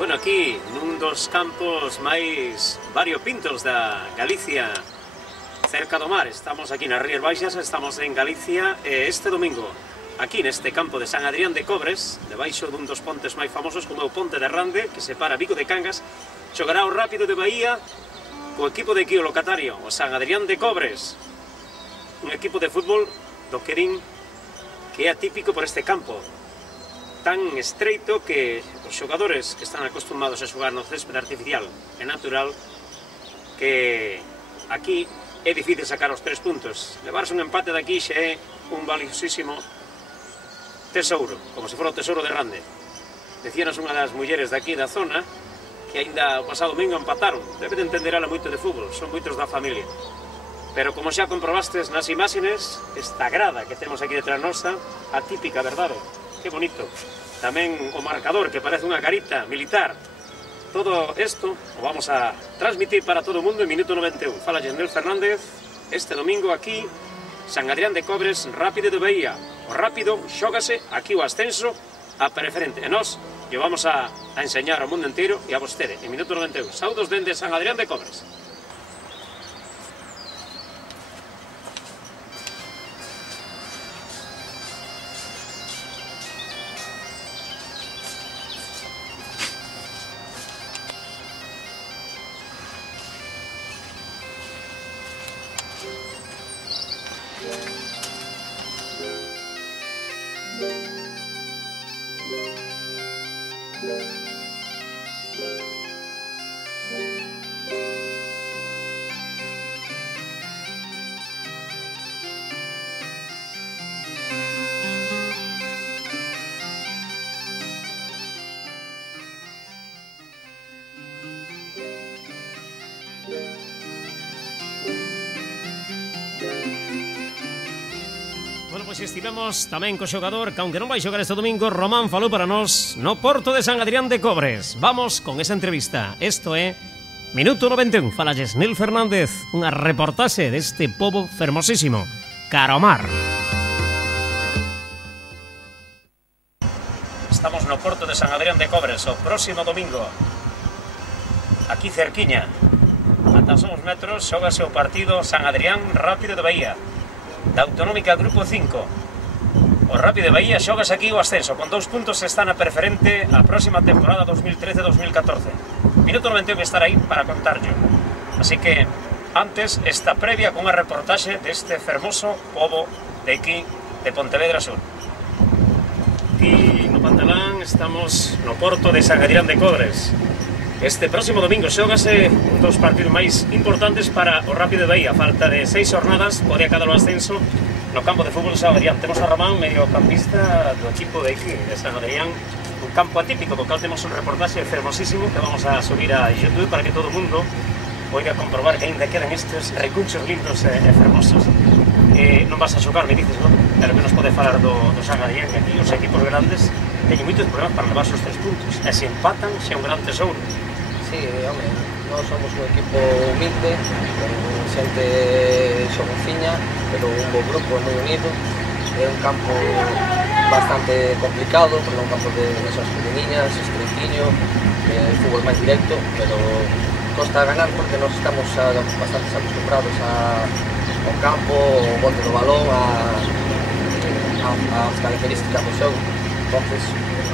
Bueno, aquí nun dos campos máis variopintos da Galicia, cerca do mar. Estamos aquí nas Rías Baixas, estamos en Galicia e este domingo, aquí neste campo de San Adrián de Cobres, debaixo dun dos pontes máis famosos como o Ponte de Rande, que separa Vigo de Cangas, xogará o Rápido de Bahía co equipo de aquí o locatario, o San Adrián de Cobres, un equipo de fútbol do Querín que é atípico por este campo tan estreito que os xogadores que están acostumados a xogar no céspede artificial e natural, que aquí é difícil sacar os 3 puntos. Levarse un empate daqui xa é un valiosísimo tesouro, como se fora o tesouro de Rande. Decíanos unha das mulleres daqui da zona que aínda o pasado domingo empataron. Debe de entender ala moito de fútbol, son moitos da familia. Pero como xa comprobastes nas imágenes, esta grada que temos aquí detrás nosa, atípica, verdade? Que bonito. Tamén o marcador, que parece unha carita militar. Todo isto o vamos a transmitir para todo o mundo en minuto 91. Fala Gendel Fernández, este domingo aquí, San Adrián de Cobres, Rápido de Bahía. O Rápido xógase aquí o ascenso a preferente. E nós lle vamos a enseñar ao mundo inteiro e a vostede en minuto 91. Saudos dende San Adrián de Cobres. Pois estivemos tamén co xogador que, aunque non vai xogar este domingo, Román falou para nós no Porto de San Adrián de Cobres. Vamos con esa entrevista. Isto é Minuto 91. Fala Gendel Fernández, unha reportaxe deste pobo fermosísimo, cara ao mar. Estamos no Porto de San Adrián de Cobres o próximo domingo. Aquí cerquiña, ata uns metros, xógase o partido San Adrián Rápido de Bahía, da Autonómica Grupo 5. O Rápido de Bahía xogas aquí o ascenso, con 2 puntos está na preferente a próxima temporada 2013-2014. Minuto 91 estar aí para contarlo. Así que, antes, esta previa con unha reportaxe deste fermoso pobo de aquí, de Pontevedra Sur. Aquí no Pantalán estamos no Porto de San Adrián de Cobres. Este próximo domingo xógase un dos partidos máis importantes para o Rápido de Bahía. Falta de 6 jornadas, pode acabar o ascenso no campo de fútbol de San Adrián. Temos a Román, mediocampista do equipo de aquí, de San Adrián, un campo atípico, do cal temos un reportaxe fermosísimo que vamos a subir a YouTube para que todo o mundo poida comprobar que ainda quedan estes recunchos lindos e fermosos. Non vas a xogar, me dices, non? Pero que nos pode falar do San Adrián, que aquí os equipos grandes teñen moitos problemas para levar os 3 puntos, e se empatan, xe é un gran tesouro. Sí, home, nós somos un equipo humilde, con xente xogociña, pero un bo grupo moi unido. É un campo bastante complicado, porque é un campo de mesas pequeniñas, estreitiño, fútbol máis directo, pero costa ganar porque nós estamos bastante acostumbrados ao campo, ao bote do balón, ás características do xogo. Entonces,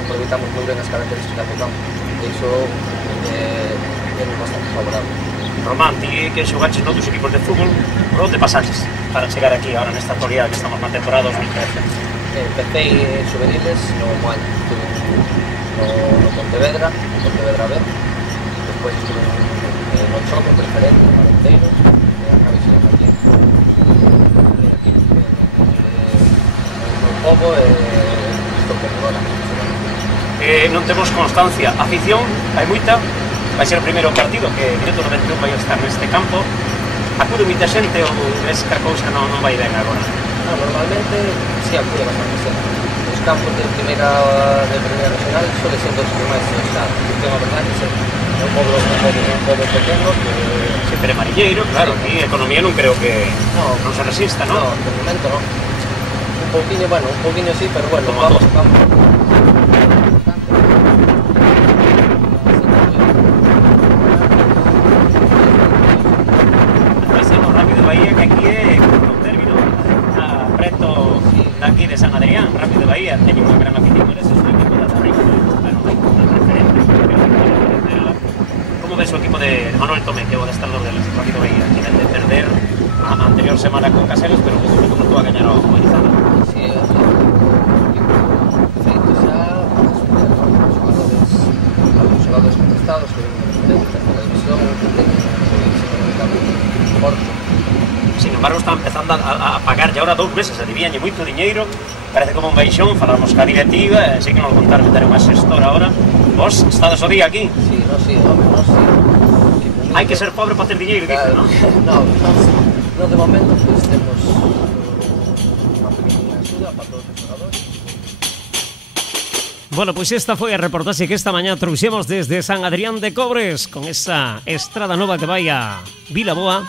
aproveitamos moi ben as características do campo. E iso é bastante favorable. Román, ti que xogaches noutros equipos de fútbol, por onde pasaches para chegar aquí ahora nesta actualidade que estamos na temporada 2013? Empecé juveniles no Moaña, estuve no Pontevedra B, despois estuve no Choco, preferente, no Marenteiro, e acabei xogando aquí. Aquí no Pobo e estou con agora. Non temos constancia. Afición, hai moita. Vai ser o primeiro partido que Minuto 91 vai estar neste campo. Acude moita xente ou ves que a cousa non vai ben agora? Normalmente si acude bastante xente. Os campos de primeira regional suele ser dos que máis se está. Porque a verdade é un pobo pequeno que... Sempre marilleiro, claro, aquí a economía non creo que non se resista, non? No, de momento non. Un pouquinho sí, pero bueno, vamos. como ves o equipo de Manuel Tomé, que é o adestrador deles, Rápido Bahía, que ven de perder a anterior semana con Caselas, pero que sobre todo a gañar ao Morizana. Sí, é un feito xa, algúns xogadores contestados que vienen de terceira división, forte. Sin embargo, está empezando a pagar ya ahora 2 meses, adivínlle moito diñeiro, parece como un baixón, falamos ca directiva, sei que non contar meter unha xestora ahora. Vos estades o día aquí? Sí, no, sí, home, no, sí. Hai que ser pobre para ter diñeiro, dice, non? No, de momento, pues temos unha pequena axuda para todos os xogadores. Bueno, pois esta foi a reportaxe que esta mañá trouxemos desde San Adrián de Cobres con esa estrada nova que vai a Vilaboa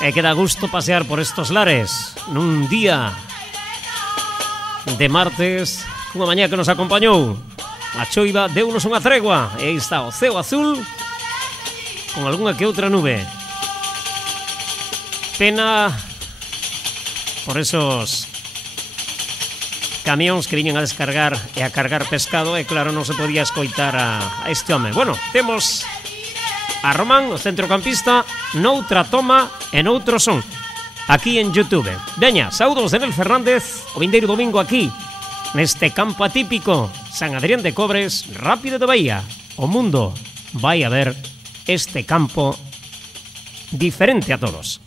e que dá gusto pasear por estos lares nun día de martes, unha mañá que nos acompañou a choiva, deunos unha tregua e aí está o ceo azul con algunha que outra nube. Pena por esos camións que viñen a descargar e a cargar pescado e claro, non se podía escoitar a este home. Bueno, temos a Román, o centrocampista, noutra toma e noutro son aquí en YouTube. Veña, saúdos de Nel Fernández o vindeiro domingo aquí neste campo atípico San Adrián de Cobres, Rápido de Bahía. O mundo vai a ver este campo diferente a todos.